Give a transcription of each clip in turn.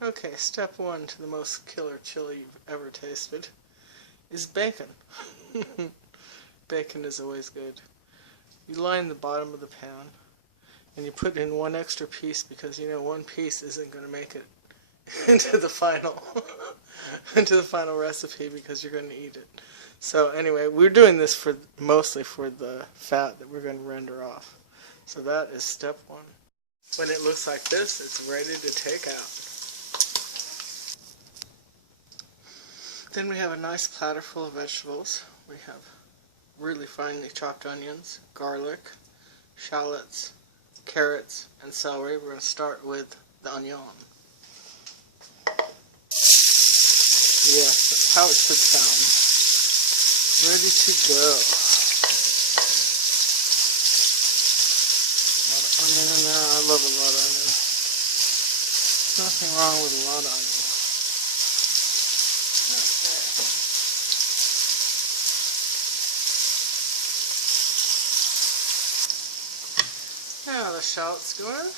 Okay, step one to the most killer chili you've ever tasted is bacon. Bacon is always good. You line the bottom of the pan and you put in one extra piece because you know one piece isn't going to make it into the final into the final recipe because you're going to eat it. So anyway, we're doing this for mostly for the fat that we're going to render off. So that is step one. When it looks like this, it's ready to take out. Then we have a nice platter full of vegetables. We have really finely chopped onions, garlic, shallots, carrots, and celery. We're going to start with the onion. Yes, that's how it should sound. Ready to go. A lot of onion in there. I love a lot of onion. Nothing wrong with a lot of onion. Now the shallots go in.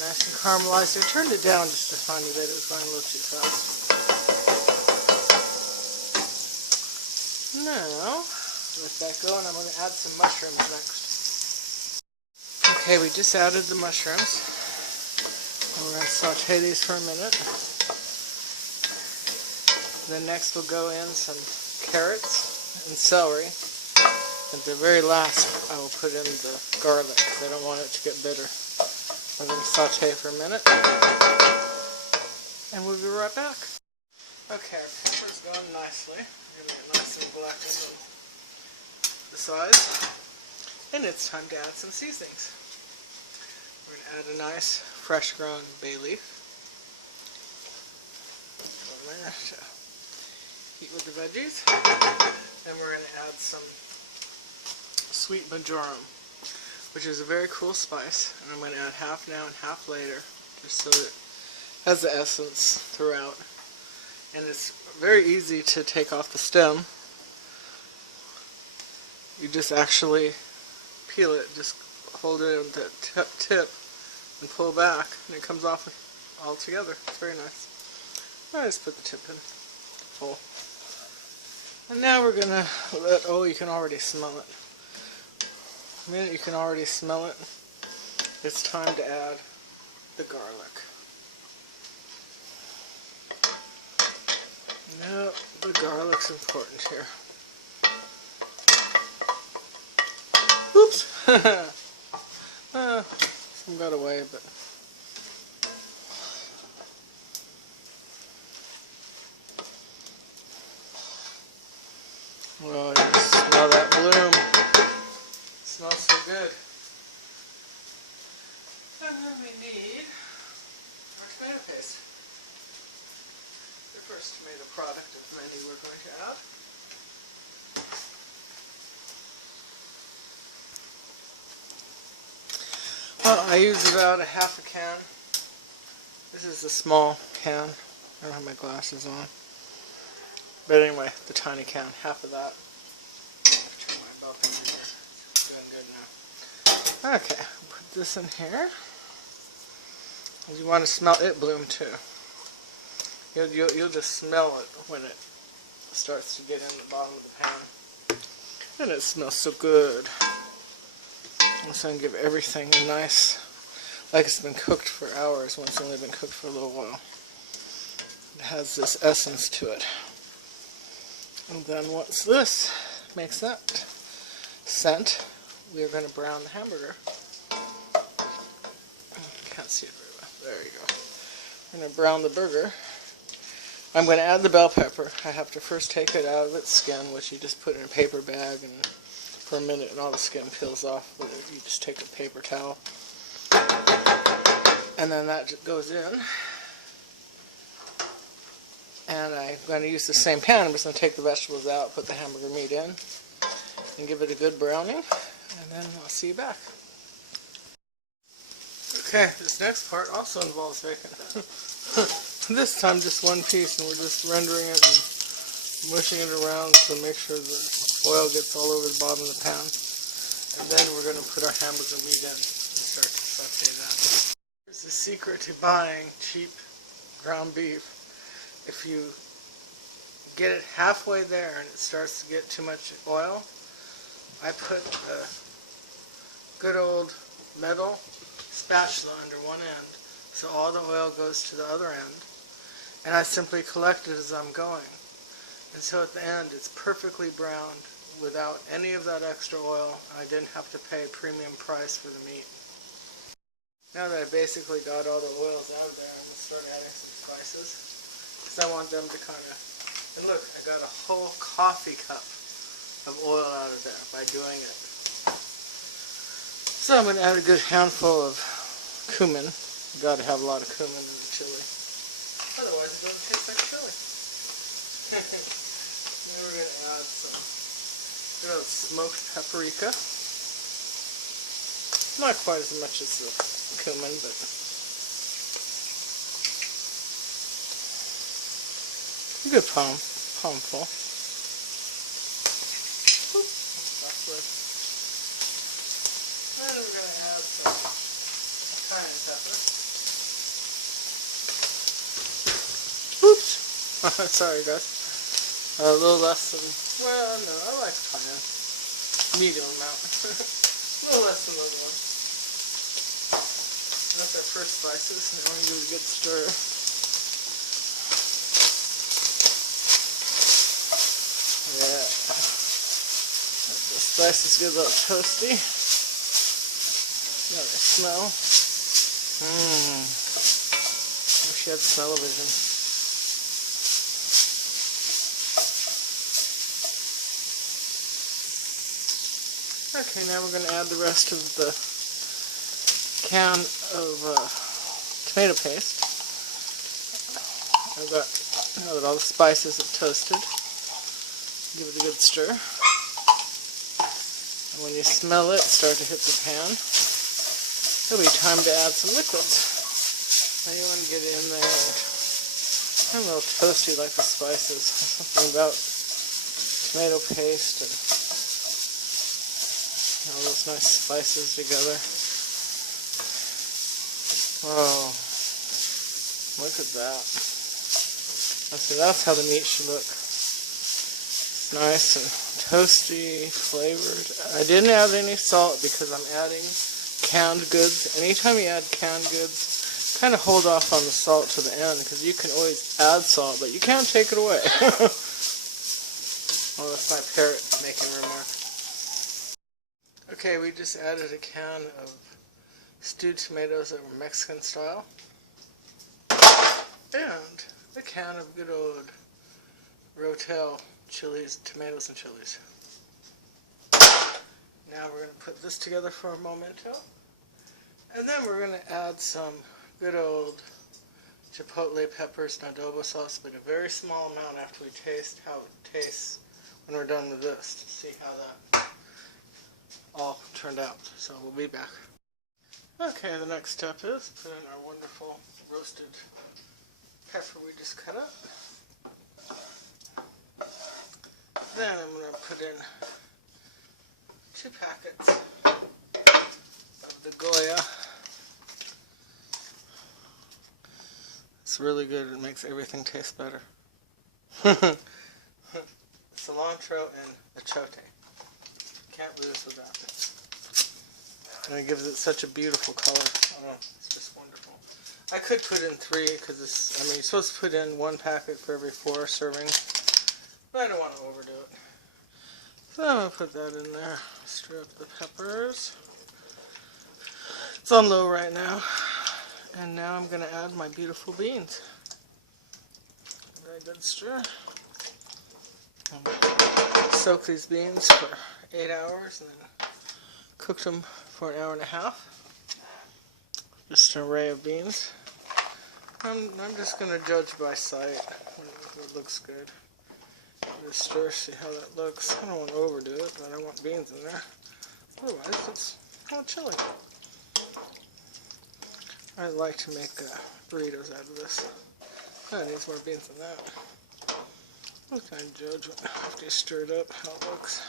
Nice and caramelized. I turned it down just a tiny bit. It was going a little too fast. Now, let that go, and I'm going to add some mushrooms next. Okay, we just added the mushrooms. And we're going to saute these for a minute. Then next we'll go in some carrots and celery. At the very last, I will put in the garlic because I don't want it to get bitter. I'm going to saute for a minute, and we'll be right back. Okay, our pepper's going nicely. We're going to get nice and blackened on the sides. And it's time to add some seasonings. We're going to add a nice, fresh ground bay leaf. Go in there to heat with the veggies. Then we're going to add some sweet marjoram, which is a very cool spice, and I'm going to add half now and half later, just so it has the essence throughout. And it's very easy to take off the stem. You just actually peel it, just hold it on the tip and pull back, and it comes off all together. It's very nice. I just put the tip in full. And now we're going to let, oh, you can already smell it. The minute you can already smell it, it's time to add the garlic. No, the garlic's important here. Oops! Some got away, but... Oh, you smell that bloom. Smells so good. And then we need our tomato paste. The first tomato product of many we're going to add. Well, I use about a half a can. This is the small can. I don't have my glasses on. But anyway, the tiny can, half of that. Turn my bell pepper here. Doing good now. Okay, put this in here. You want to smell it bloom too. You'll just smell it when it starts to get in the bottom of the pan. And it smells so good. I'm just going to give everything a nice, like it's been cooked for hours when it's only been cooked for a little while. It has this essence to it. And then once this makes that scent, we are going to brown the hamburger. Can't see it very well. There you go. I'm going to brown the burger. I'm going to add the bell pepper. I have to first take it out of its skin, which you just put in a paper bag, and for a minute and all the skin peels off. You just take a paper towel. And then that goes in. And I'm going to use the same pan. I'm just going to take the vegetables out, put the hamburger meat in, and give it a good browning. And then I'll see you back. Okay, this next part also involves bacon. This time just one piece, and we're just rendering it and mushing it around to make sure the oil gets all over the bottom of the pan. And then we're going to put our hamburger meat in and start to saute that. Here's the secret to buying cheap ground beef. If you get it halfway there and it starts to get too much oil, I put a good old metal spatula under one end so all the oil goes to the other end, and I simply collect it as I'm going. And so at the end it's perfectly browned without any of that extra oil, and I didn't have to pay a premium price for the meat. Now that I basically got all the oils out of there, I'm going to start adding some spices, because I want them to kind of, and look, I got a whole coffee cup of oil out of there by doing it. So I'm going to add a good handful of cumin. You got to have a lot of cumin in the chili, otherwise it doesn't taste like chili. Then we're going to add some smoked paprika. Not quite as much as the cumin, but a good palmful. That's good. And we're going to add some cayenne pepper. Oops! Sorry guys. A little less than, well no, I like cayenne. Medium amount. A little less than the other one. That's our first spices. Now we're going to give it a good stir. Yeah. Let the spices get a little toasty. Got a smell. Wish you had smell-o-vision. Okay, now we're going to add the rest of the can of tomato paste. Now that all the spices have toasted, give it a good stir. And when you smell it start to hit the pan, it'll be time to add some liquids. Now you want to get in there. I'm a little toasty like the spices. Something about tomato paste and all those nice spices together. Oh, look at that. So that's how the meat should look. It's nice and toasty, flavored. I didn't add any salt because I'm adding canned goods. Anytime you add canned goods, kind of hold off on the salt to the end, because you can always add salt, but you can't take it away. Well, that's my parrot making a remark. Okay, we just added a can of stewed tomatoes that were Mexican style, and a can of good old Rotel chilies, tomatoes and chilies. Now we're going to put this together for a momento, and then we're going to add some good old Chipotle peppers and adobo sauce, but a very small amount after we taste how it tastes when we're done with this, to see how that all turned out. So we'll be back. Okay, the next step is put in our wonderful roasted pepper we just cut up. Then I'm going to put in 2 packets of the Goya. It's really good. It makes everything taste better. Cilantro and achote. Can't lose with that. And it gives it such a beautiful color. Oh, it's just wonderful. I could put in 3 because it's, I mean, you're supposed to put in 1 packet for every 4 servings, but I don't want to overdo it. So I'm going to put that in there. Stir up the peppers. It's on low right now. And now I'm going to add my beautiful beans. Very good stir. Soak these beans for 8 hours and then cooked them for an hour and a half. Just an array of beans. I'm just going to judge by sight when it looks good. Just stir, see how that looks. I don't want to overdo it, but I want beans in there. Otherwise, it's hot chili. I like to make burritos out of this. It needs more beans than that. I'll kind of judge after you stir it up how it looks.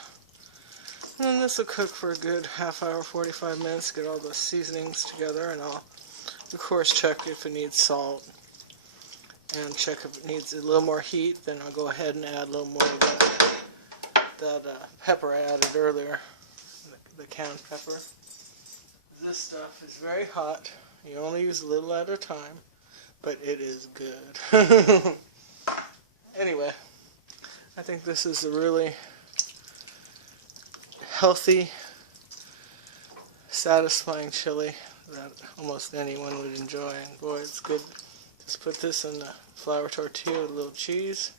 And then this will cook for a good half hour, 45 minutes, get all the seasonings together, and I'll, of course, check if it needs salt, and check if it needs a little more heat. Then I'll go ahead and add a little more of that pepper I added earlier, the canned pepper. This stuff is very hot. You only use a little at a time, but it is good. Anyway, I think this is a really healthy, satisfying chili that almost anyone would enjoy. And boy, it's good. Just put this in the flour tortilla with a little cheese.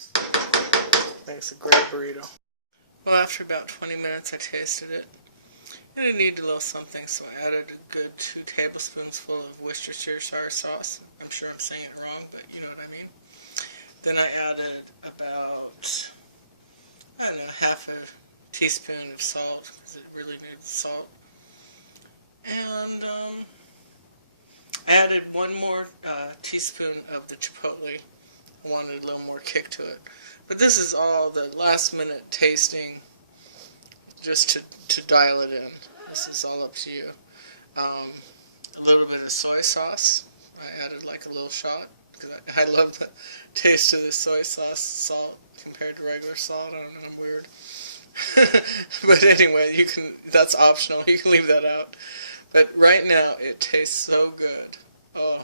Makes a great burrito. Well, after about 20 minutes, I tasted it. And it needed a little something, so I added a good 2 tablespoons full of Worcestershire sauce. I'm sure I'm saying it wrong, but you know what I mean. Then I added about, I don't know, half a teaspoon of salt, because it really needs salt. And I added 1 more teaspoon of the Chipotle. I wanted a little more kick to it. But this is all the last minute tasting, just to dial it in. This is all up to you. A little bit of soy sauce. I added like a little shot, because I love the taste of the soy sauce salt compared to regular salt. I don't know, I'm weird. But anyway, that's optional. You can leave that out. But right now, it tastes so good. Oh,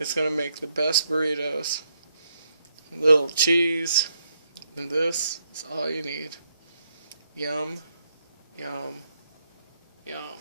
it's going to make the best burritos. A little cheese, and this is all you need. Yum, yum, yum.